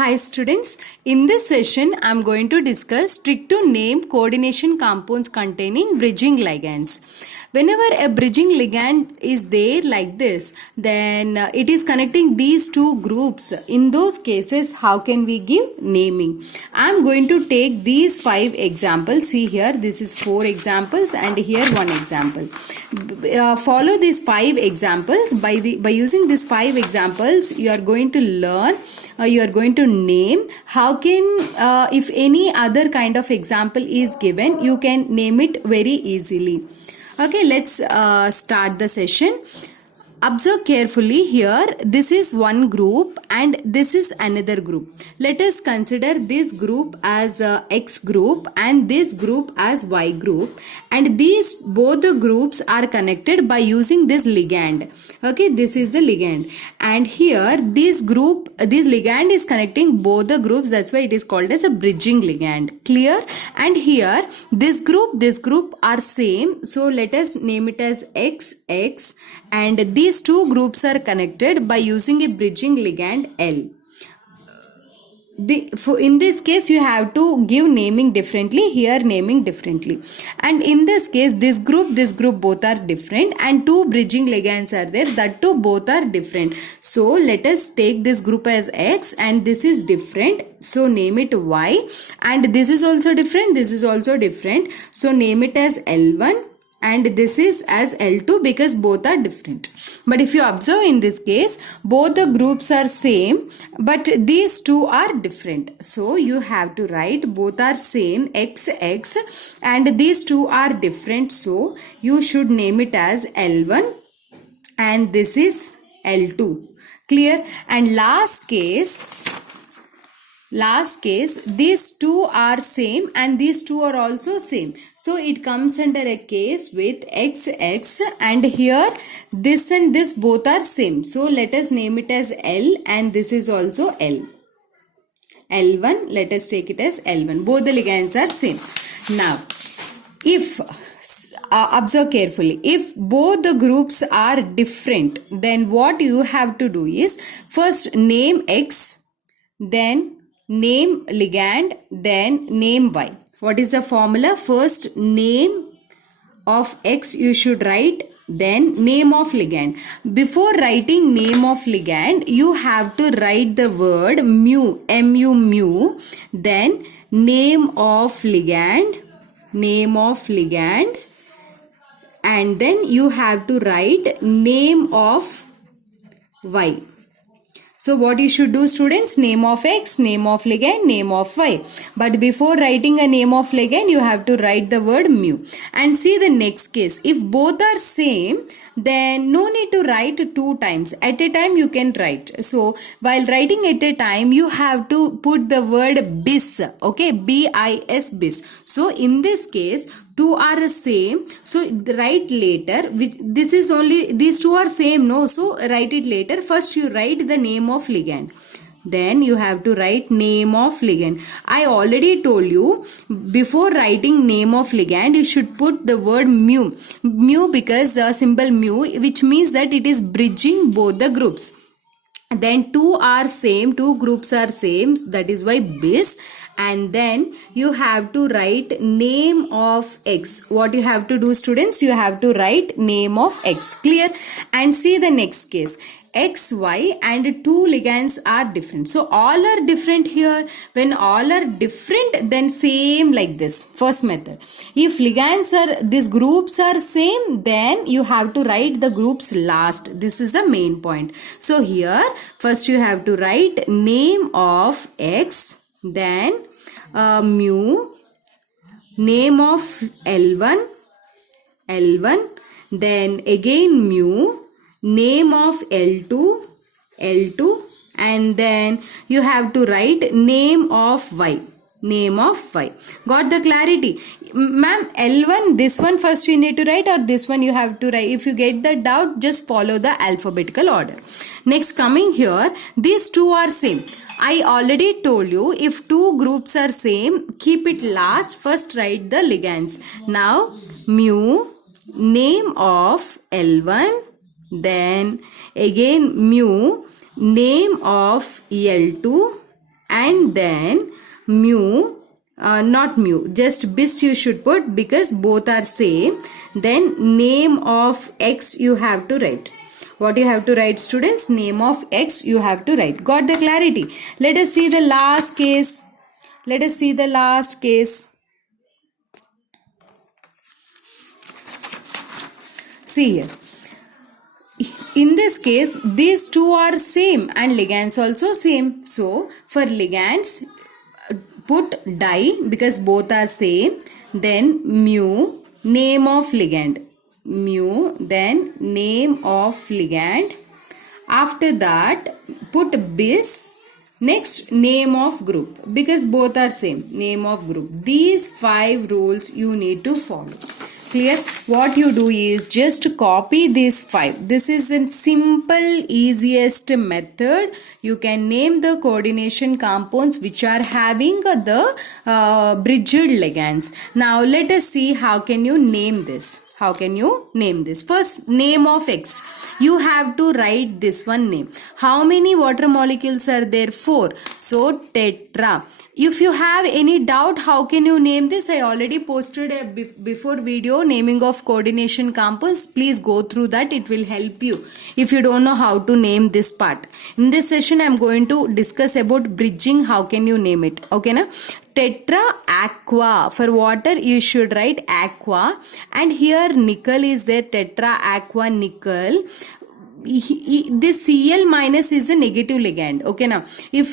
Hi students, in this session I am going to discuss trick to name coordination compounds containing bridging ligands. Whenever a bridging ligand is there like this, then it is connecting these two groups. In those cases, how can we give naming? I am going to take these 5 examples. See here, this is 4 examples and here 1 example. Follow these 5 examples. By using these 5 examples, you are going to learn, you are going to name how can, if any other kind of example is given, you can name it very easily. Okay, let's start the session. Observe carefully here. This is one group and this is another group. Let us consider this group as X group and this group as Y group, and these both the groups are connected by using this ligand. Okay, this is the ligand, and here this ligand is connecting both the groups. That's why it is called as a bridging ligand. Clear? And here this group are same, so let us name it as XX, and these two groups are connected by using a bridging ligand L. In this case you have to give naming differently, here naming differently, and in this case this group both are different and two bridging ligands are there, that too both are different. So let us take this group as X and this is different, so name it Y, and this is also different, so name it as L1, and this is as L2 because both are different. But if you observe in this case, both the groups are same but these two are different. So you have to write both are same XX and these two are different. So you should name it as L1 and this is L2. Clear? And last case, these two are same and these two are also same, so it comes under a case with XX, and here this and this both are same, so let us name it as L and this is also L. L1, let us take it as L1. Both the ligands are same. Now if observe carefully, if both the groups are different, then what you have to do is first name X, then name ligand, then name Y. What is the formula? First name of X you should write, then name of ligand. Before writing name of ligand, you have to write the word mu, mu, then name of ligand, and then you have to write name of Y. So what you should do, students? Name of X, name of ligand, name of Y. But before writing a name of ligand, you have to write the word mu. And see the next case. If both are same, then no need to write 2 times. At a time you can write. So while writing at a time, you have to put the word bis. Okay, BIS, bis. So in this case, 2 are same, so write later, which this is only, these two are same, no, so write it later. First you write the name of ligand, then you have to write name of ligand. I already told you, before writing name of ligand, you should put the word mu because symbol mu, which means that it is bridging both the groups. Then two groups are same, that is why bis, and then you have to write name of X. What you have to do, students? You have to write name of X. Clear? And see the next case. X, Y and two ligands are different. So all are different here. When all are different, then same like this. First method. If ligands are, these groups are same, then you have to write the groups last. This is the main point. So here, first you have to write name of X, then mu, name of L1, then again mu, name of L2, and then you have to write name of Y. Got the clarity? Ma'am, L1, this one first you need to write, or this one you have to write? If you get the doubt, just follow the alphabetical order. Next, coming here, these two are same. I already told you, if two groups are same, keep it last. First write the ligands. Now, mu, name of L1, then again mu, name of L2, and then mu, not mu, just bis you should put because both are same. Then name of x you have to write. What you have to write, students? Name of x you have to write. Got the clarity? Let us see the last case. Let us see the last case. See here. In this case, these two are same and ligands also same. So, for ligands, put di because both are same. Then mu, name of ligand. Mu, then name of ligand. After that, put bis. Next, name of group because both are same. Name of group. These 5 rules you need to follow. Clear? What you do is just copy these 5. This is a simple, easiest method. You can name the coordination compounds which are having the bridged ligands. Now let us see how can you name this. How can you name this? First, name of X. You have to write this one name. How many water molecules are there? 4. So, tetra. If you have any doubt, how can you name this? I already posted a before video naming of coordination compounds. Please go through that. It will help you if you don't know how to name this part. In this session, I am going to discuss about bridging. How can you name it? Okay, na? Tetra aqua. For water you should write aqua, and here nickel is there. Tetra aqua nickel. This Cl minus is a negative ligand. Okay, now if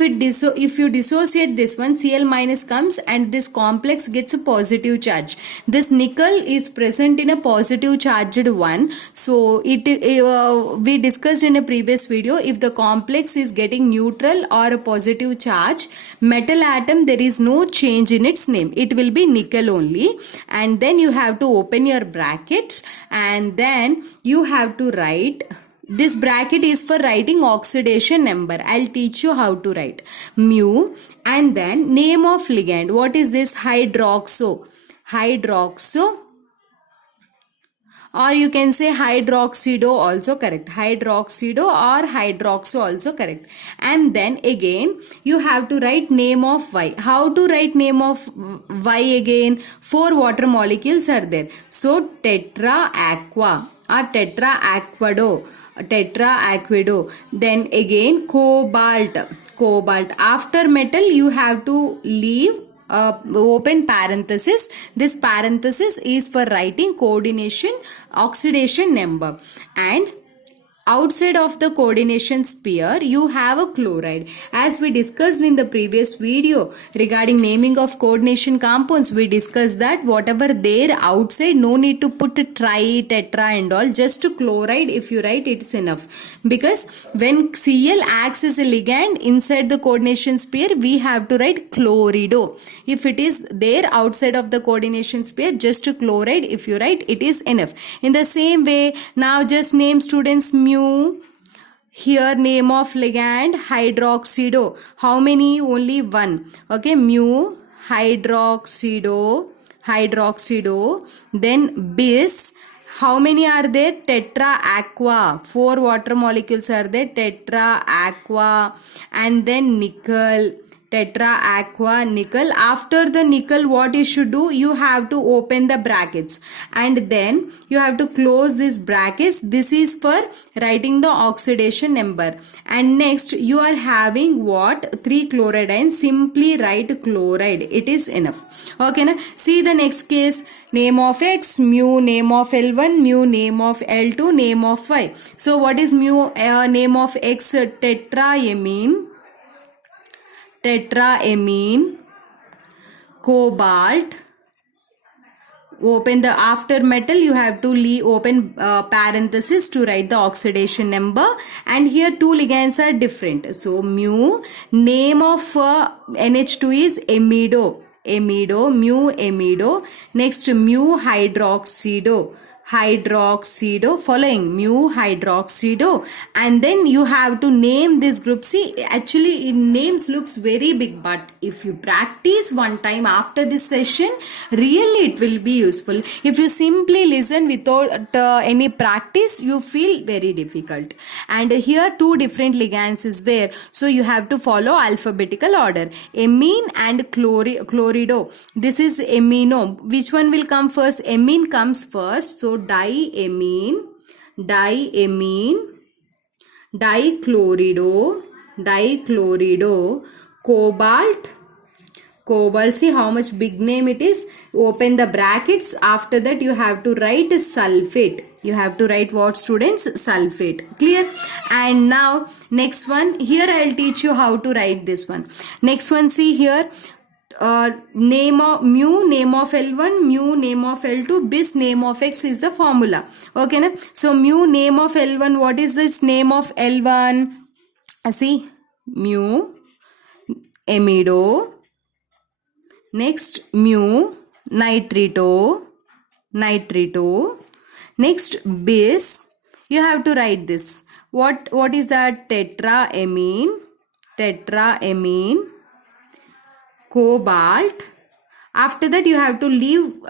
you dissociate this one, Cl minus comes and this complex gets a positive charge. This nickel is present in a positive charged one. So we discussed in a previous video, if the complex is getting neutral or a positive charge, metal atom, there is no change in its name. It will be nickel only. And then you have to open your brackets and then you have to write. This bracket is for writing oxidation number. I'll teach you how to write. Mu and then name of ligand. What is this? Hydroxo. Hydroxo. Or you can say hydroxido also correct. Hydroxido or hydroxo also correct. And then again you have to write name of Y. How to write name of Y again? 4 water molecules are there. So tetra aqua or tetra aquado. Tetra aquado. Then again cobalt. Cobalt. After metal you have to leave open parenthesis. This parenthesis is for writing coordination oxidation number. And outside of the coordination sphere you have a chloride. As we discussed in the previous video regarding naming of coordination compounds, we discussed that whatever there outside, no need to put tri, tetra and all, just chloride if you write, it's enough. Because when Cl acts as a ligand inside the coordination sphere, we have to write chlorido. If it is there outside of the coordination sphere, just chloride if you write, it is enough. In the same way, now just name students mu. Here name of ligand hydroxido. How many? Only 1. Okay, mu hydroxido. Hydroxido. Then bis. How many are there? Tetra aqua. 4 water molecules are there. Tetra aqua. And then nickel. Tetra aqua nickel. After the nickel, what you should do? You have to open the brackets and then you have to close these brackets. This is for writing the oxidation number. And next you are having what? 3 chloride. Simply write chloride. It is enough. Okay, na? See the next case. Name of X, mu, name of L1, mu, name of L2, name of Y. So what is mu? Name of X? Tetraamine. Tetraamine, cobalt. Open the after metal, you have to open parenthesis to write the oxidation number. And here 2 ligands are different. So mu, name of NH2 is amido. Amido, mu amido. Next mu hydroxido. hydroxido, following mu hydroxido, and then you have to name this group. See, actually in names looks very big, but if you practice one time after this session, really it will be useful. If you simply listen without any practice, you feel very difficult. And here two different ligands is there, so you have to follow alphabetical order. Amine and chlorido, this is amino. Which one will come first? Amine comes first, so diamine, dichlorido, cobalt, see how much big name it is. Open the brackets. After that you have to write sulfate. You have to write what, students? Sulfate. Clear? And now next one, here I'll teach you how to write this one. Next one, see here, name of mu, name of L1, mu, name of L2, bis, name of X is the formula. Okay na? So mu, name of L1, what is this name of L1? See, mu amido, next mu nitrito, next bis, you have to write this. What is that? Tetraamine, cobalt. After that you have to leave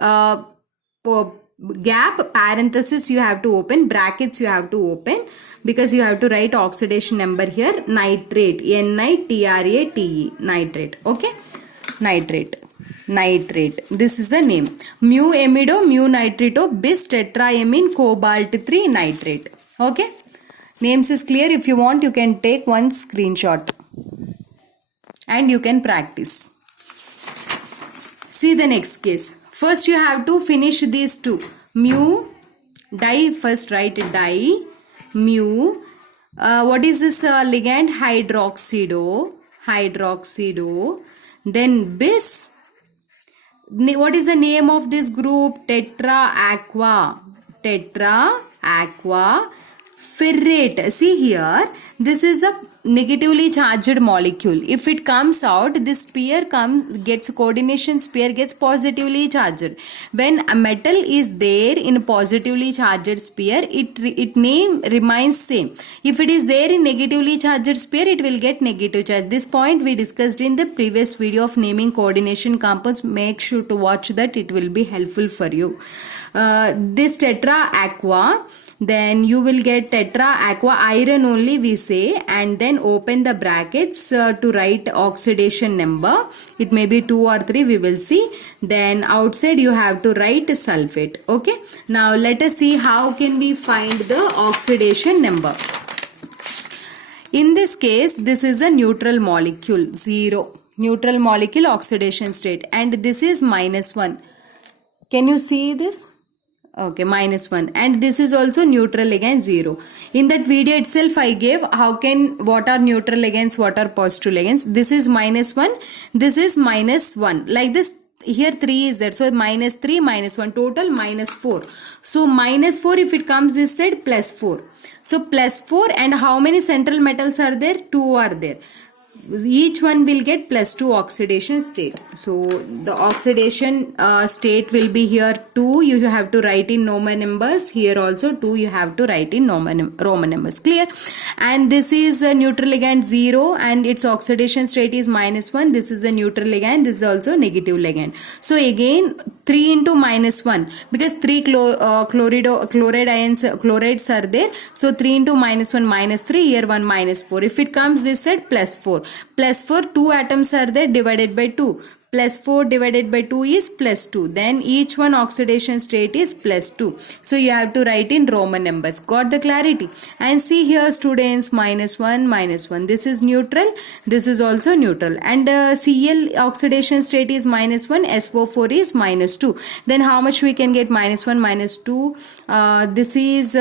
gap, parenthesis you have to open, brackets you have to open, because you have to write oxidation number here. Nitrate, nitrate, nitrate. Okay, nitrate, this is the name. Mu amido, mu nitrito, bis, tetraamine, cobalt 3, nitrate. Okay, names is clear. If you want, you can take one screenshot and you can practice. See the next case. First you have to finish these two. Mu, first write di, mu. What is this ligand? Hydroxido. Then bis. What is the name of this group? Tetra aqua. Ferrate. See here, this is a negatively charged molecule. If it comes out, this sphere gets coordination sphere gets positively charged. When a metal is there in a positively charged sphere, it name remains same. If it is there in negatively charged sphere, it will get negative charge. This point we discussed in the previous video of naming coordination compounds. Make sure to watch that, it will be helpful for you. This tetra aqua, then you will get tetra aqua, iron only we say, and then open the brackets to write oxidation number. It may be 2 or 3, we will see. Then outside you have to write sulfate. Okay, now let us see how can we find the oxidation number. In this case, this is a neutral molecule, 0, neutral molecule oxidation state, and this is -1. Can you see this? Okay, -1, and this is also neutral ligand 0. In that video itself I gave what are neutral ligands, what are positive ligands. This is -1, this is -1, like this. Here 3 is there, so -3, -1, total -4. So -4, if it comes this side, +4. So +4, and how many central metals are there? 2 are there. Each one will get +2 oxidation state. So the oxidation state will be here 2. You have to write in Roman numbers. Here also 2 you have to write in Roman numbers. Clear? And this is a neutral ligand 0, and its oxidation state is -1. This is a neutral ligand. This is also negative ligand. So again 3 into -1, because 3 chlorides are there. So 3 into -1, -3. Here 1 -4. If it comes this side, +4. +4, 2 atoms are there, divided by 2. +4 divided by 2 is +2. Then each one oxidation state is +2. So you have to write in Roman numbers. Got the clarity? And see here, students, -1, -1. This is neutral. This is also neutral. And Cl oxidation state is -1. SO4 is -2. Then how much we can get? -1, -2. This is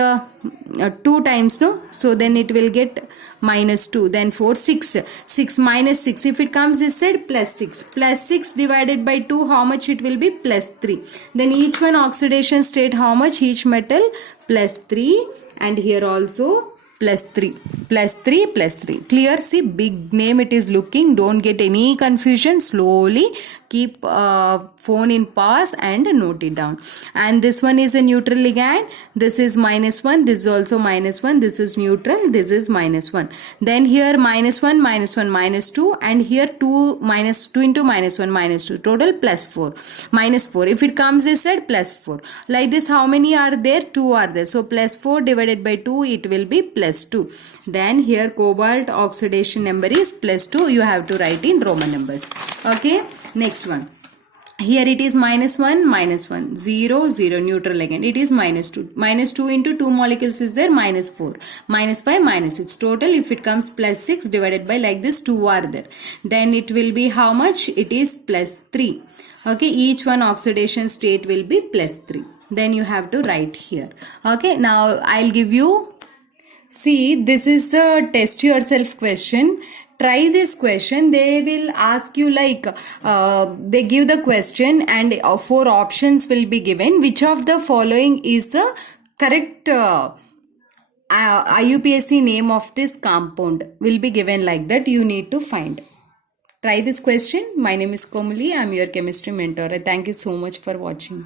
2 times, no? So then it will get -2. Then 4, 6. 6 minus 6. If it comes this side, +6. +6 divided by 2, how much it will be? +3. Then each one oxidation state, how much? Each metal +3. And here also plus 3 plus 3 plus 3. Clear? See, big name it is looking. Don't get any confusion. Slowly keep phone in pause and note it down. And this one is a neutral ligand. This is -1. This is also -1. This is neutral. This is -1. Then here -1 -1 -2, and here 2 -2 into -1 -2, total +4. -4. If it comes this side, +4. Like this, how many are there? 2 are there. So +4 divided by 2, it will be +2. Then here cobalt oxidation number is +2. You have to write in Roman numbers. Okay. Next one. Here it is -1 -1 0 0 neutral again. It is -2. -2 into 2 molecules is there, -4 -5 -6. Total, if it comes +6 divided by like this, 2 are there. Then it will be how much? It is +3. Okay, each one oxidation state will be +3. Then you have to write here. Okay, now I'll give you, see, this is the test yourself question. Try this question. They will ask you like, they give the question and 4 options will be given. Which of the following is the correct IUPAC name of this compound will be given like that. You need to find. Try this question. My name is Komali. I am your chemistry mentor. Thank you so much for watching.